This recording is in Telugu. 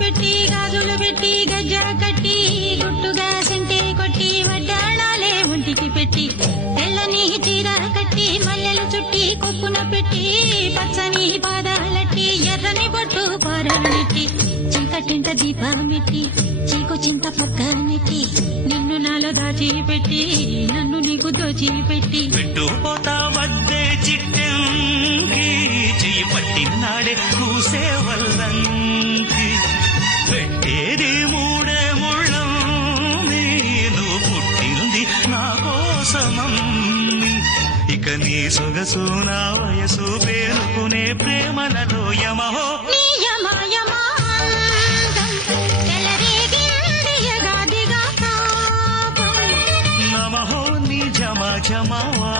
పెట్టి గాజులు పెట్టి గజ్జ కట్టి గుట్టుగా సెంటే కొట్టి వడ్డాణాలే ఒంటికి పెట్టి తెల్లని చీర కట్టి మల్లెలు చుట్టి కొప్పున పెట్టి పచ్చని పాదాలట్టి ఎర్రని బొట్టు పారానెట్టి చీకటింట దీపమెట్టి చీకు చింత పక్క నెట్టి నిన్ను నాలో దాచిపెట్టి నన్ను నీకు దోచిపెట్టి పెట్టుపోతా వద్దే చిట్టంకి చెయ్యి పట్టినాడే కూసే వల్లంకి పెట్టేది మూడే ముళ్ళం నువ్వు పుట్టింది నా కోసమమ్మి ఇక నీ సొగసు నా వయసు పేరుకునే ప్రేమలలో యమహో నమహో నీ జమ జమవా